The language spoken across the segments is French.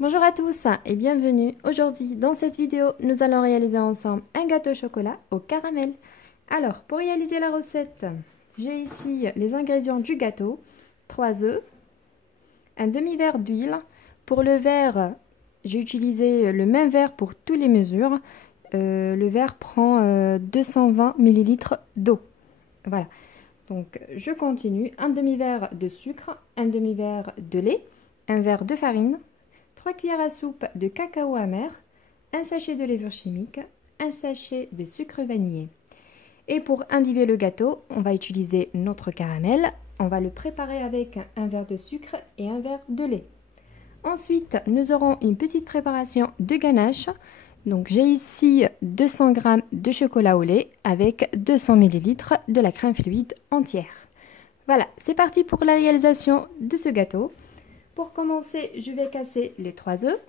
Bonjour à tous et bienvenue. Aujourd'hui, dans cette vidéo, nous allons réaliser ensemble un gâteau au chocolat au caramel. Alors, pour réaliser la recette, j'ai ici les ingrédients du gâteau. 3 œufs, un demi-verre d'huile. Pour le verre, j'ai utilisé le même verre pour toutes les mesures. Le verre prend 220 ml d'eau. Voilà. Donc, je continue. Un demi-verre de sucre, un demi-verre de lait, un verre de farine, 3 cuillères à soupe de cacao amer, un sachet de levure chimique, un sachet de sucre vanillé. Et pour imbiber le gâteau, on va utiliser notre caramel. On va le préparer avec un verre de sucre et un verre de lait. Ensuite, nous aurons une petite préparation de ganache. Donc j'ai ici 200 g de chocolat au lait avec 200 ml de la crème fluide entière. Voilà, c'est parti pour la réalisation de ce gâteau. Pour commencer, je vais casser les 3 œufs.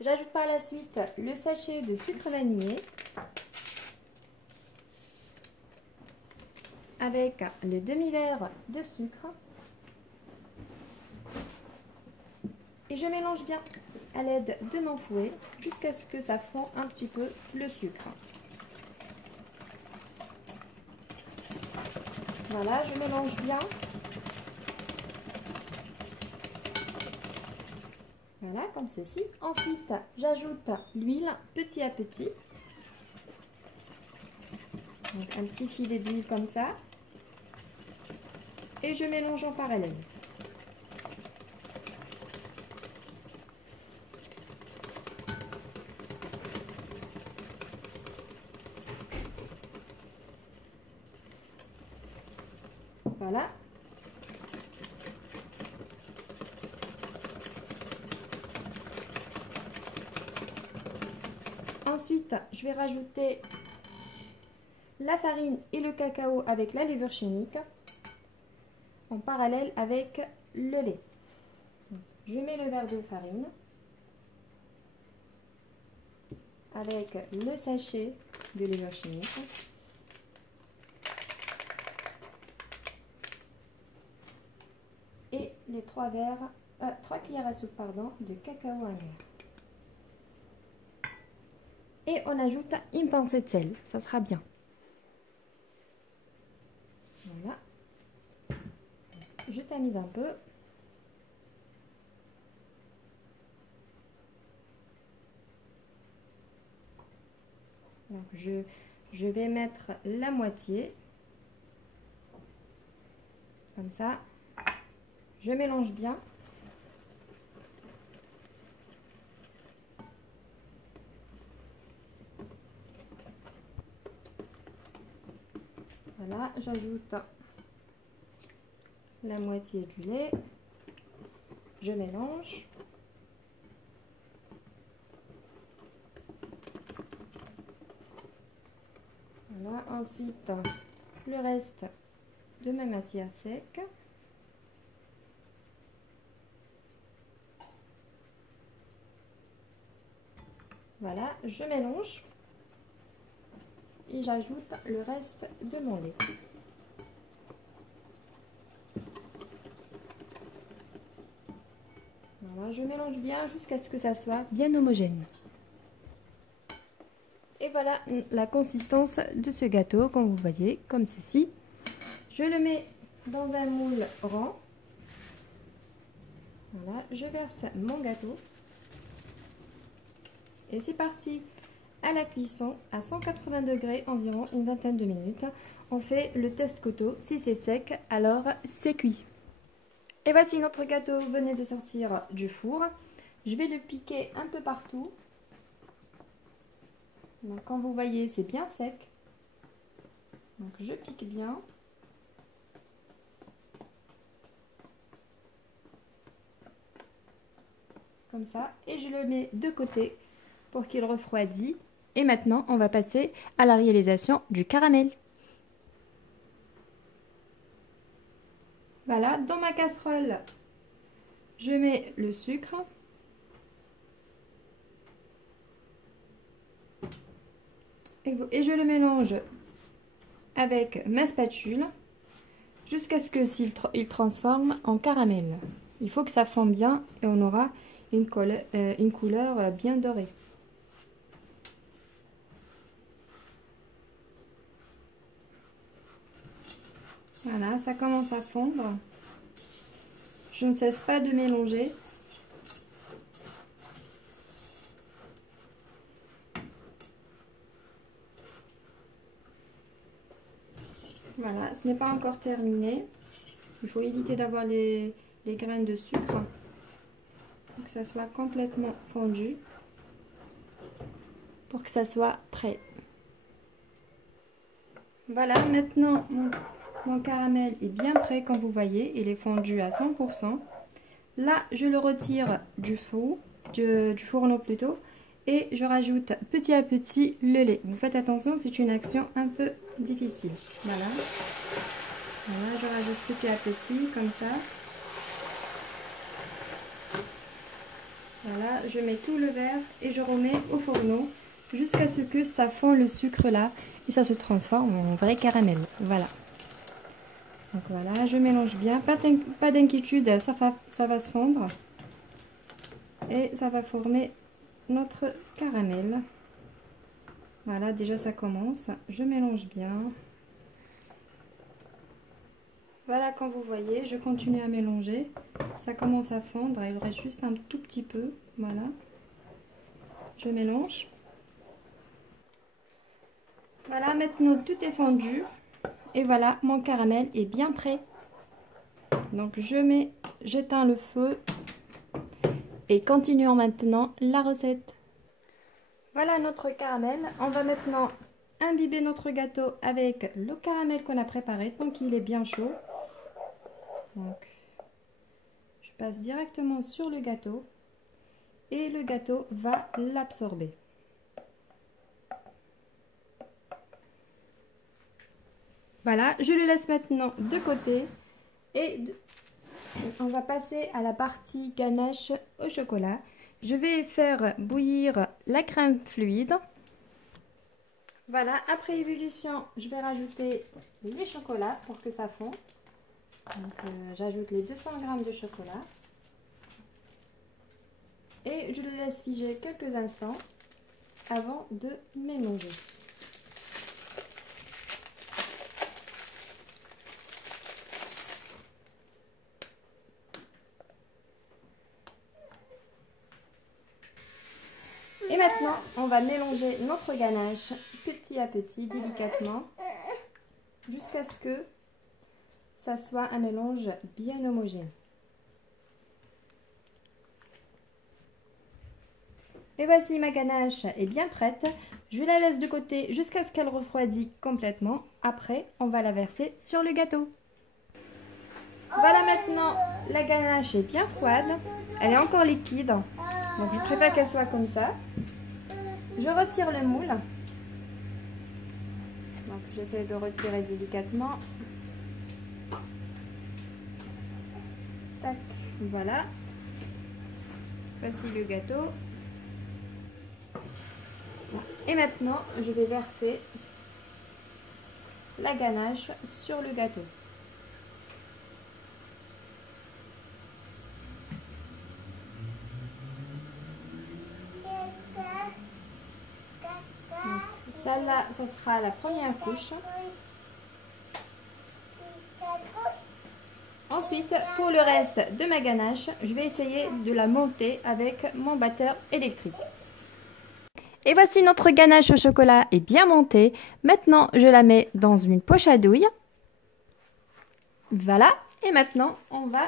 J'ajoute par la suite le sachet de sucre vanillé avec le demi-verre de sucre. Et je mélange bien à l'aide de mon fouet jusqu'à ce que ça fond un petit peu le sucre. Voilà, je mélange bien. Voilà, comme ceci. Ensuite, j'ajoute l'huile petit à petit. Donc, un petit filet d'huile comme ça. Et je mélange en parallèle. Voilà. Ensuite, je vais rajouter la farine et le cacao avec la levure chimique en parallèle avec le lait. Je mets le verre de farine avec le sachet de levure chimique. Et les 3 cuillères à soupe de cacao amer. Et on ajoute une pincée de sel, ça sera bien. Voilà. Je tamise un peu. Donc je vais mettre la moitié. Comme ça. Je mélange bien. Voilà, j'ajoute la moitié du lait. Je mélange. Voilà, ensuite le reste de ma matière sec. Voilà, je mélange et j'ajoute le reste de mon lait. Voilà, je mélange bien jusqu'à ce que ça soit bien homogène. Et voilà la consistance de ce gâteau, comme vous voyez, comme ceci. Je le mets dans un moule rond. Voilà, je verse mon gâteau. Et c'est parti à la cuisson à 180 degrés environ une vingtaine de minutes. On fait le test coteau. Si c'est sec, alors c'est cuit. Et voici notre gâteau venait de sortir du four. Je vais le piquer un peu partout. Donc comme vous voyez, c'est bien sec. Donc je pique bien. Comme ça. Et je le mets de côté pour qu'il refroidisse. Et maintenant, on va passer à la réalisation du caramel. Voilà, dans ma casserole, je mets le sucre. Et je le mélange avec ma spatule jusqu'à ce qu'il transforme en caramel. Il faut que ça fonde bien et on aura une couleur bien dorée. Voilà, ça commence à fondre. Je ne cesse pas de mélanger. Voilà, ce n'est pas encore terminé. Il faut éviter d'avoir les graines de sucre pour que ça soit complètement fondu, pour que ça soit prêt. Voilà, maintenant mon caramel est bien prêt, comme vous voyez, il est fondu à 100%. Là, je le retire du fourneau plutôt, et je rajoute petit à petit le lait. Vous faites attention, c'est une action un peu difficile. Voilà. Voilà, je rajoute petit à petit, comme ça. Voilà, je mets tout le verre et je remets au fourneau jusqu'à ce que ça fond le sucre là et ça se transforme en vrai caramel. Voilà. Donc voilà, je mélange bien. Pas d'inquiétude, ça va se fondre. Et ça va former notre caramel. Voilà, déjà ça commence. Je mélange bien. Voilà, comme vous voyez, je continue à mélanger. Ça commence à fondre, il reste juste un tout petit peu. Voilà. Je mélange. Voilà, maintenant tout est fondu. Et voilà, mon caramel est bien prêt. Donc j'éteins le feu. Et continuons maintenant la recette. Voilà notre caramel. On va maintenant imbiber notre gâteau avec le caramel qu'on a préparé. Donc il est bien chaud. Donc je passe directement sur le gâteau. Et le gâteau va l'absorber. Voilà, je le laisse maintenant de côté et on va passer à la partie ganache au chocolat. Je vais faire bouillir la crème fluide. Voilà, après ébullition, je vais rajouter les chocolats pour que ça fonde. J'ajoute les 200 g de chocolat et je le laisse figer quelques instants avant de mélanger. Et maintenant, on va mélanger notre ganache petit à petit, délicatement, jusqu'à ce que ça soit un mélange bien homogène. Et voici ma ganache est bien prête. Je la laisse de côté jusqu'à ce qu'elle refroidisse complètement. Après, on va la verser sur le gâteau. Voilà, maintenant, la ganache est bien froide. Elle est encore liquide, donc je préfère qu'elle soit comme ça. Je retire le moule. Donc j'essaie de retirer délicatement. Tac, voilà. Voici le gâteau. Et maintenant, je vais verser la ganache sur le gâteau. Celle-là, ça sera la première couche. Ensuite, pour le reste de ma ganache, je vais essayer de la monter avec mon batteur électrique. Et voici notre ganache au chocolat est bien montée. Maintenant, je la mets dans une poche à douille. Voilà. Et maintenant, on va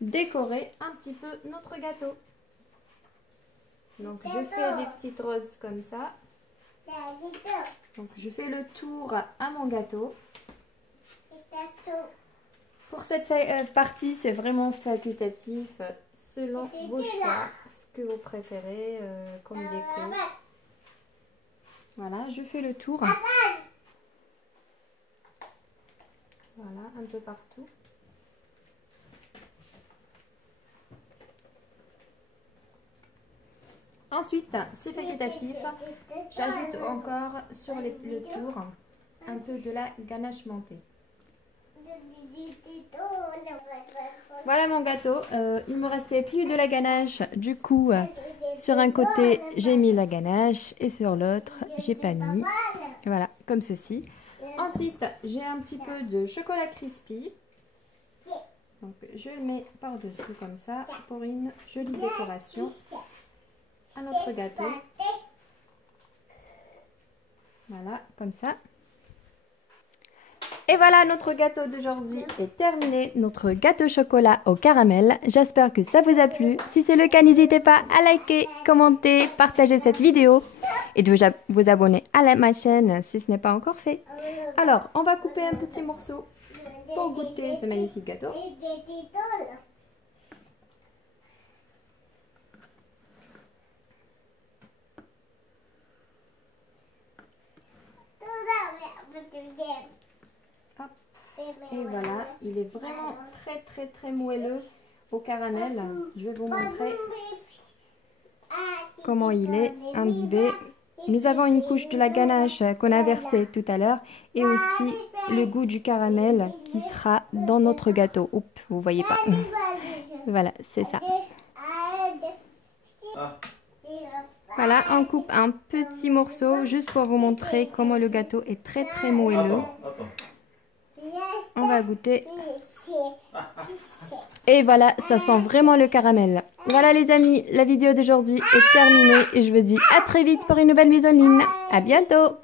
décorer un petit peu notre gâteau. Donc, je fais des petites roses comme ça. Donc, je fais le tour à mon gâteau. Pour cette partie, c'est vraiment facultatif, selon vos choix, ce que vous préférez comme déco. Voilà, je fais le tour. Voilà, un peu partout. Ensuite, c'est facultatif. J'ajoute encore sur le tour un peu de la ganache montée. Voilà mon gâteau. Il me restait plus de la ganache. Du coup, sur un côté, j'ai mis la ganache et sur l'autre, j'ai pas mis. Voilà, comme ceci. Ensuite, j'ai un petit peu de chocolat crispy. Donc, je le mets par-dessus comme ça pour une jolie décoration à notre gâteau. Voilà, comme ça. Et voilà, notre gâteau d'aujourd'hui est terminé, notre gâteau chocolat au caramel. J'espère que ça vous a plu. Si c'est le cas, n'hésitez pas à liker, commenter, partager cette vidéo et de vous abonner à ma chaîne si ce n'est pas encore fait. Alors, on va couper un petit morceau pour goûter ce magnifique gâteau. Hop. Et voilà, il est vraiment très moelleux au caramel. Je vais vous montrer comment il est imbibé. Nous avons une couche de la ganache qu'on a versée tout à l'heure et aussi le goût du caramel qui sera dans notre gâteau. Oups, vous voyez pas. Voilà, c'est ça. Voilà, on coupe un petit morceau juste pour vous montrer comment le gâteau est très moelleux. On va goûter. Et voilà, ça sent vraiment le caramel. Voilà les amis, la vidéo d'aujourd'hui est terminée et je vous dis à très vite pour une nouvelle mise en ligne. À bientôt!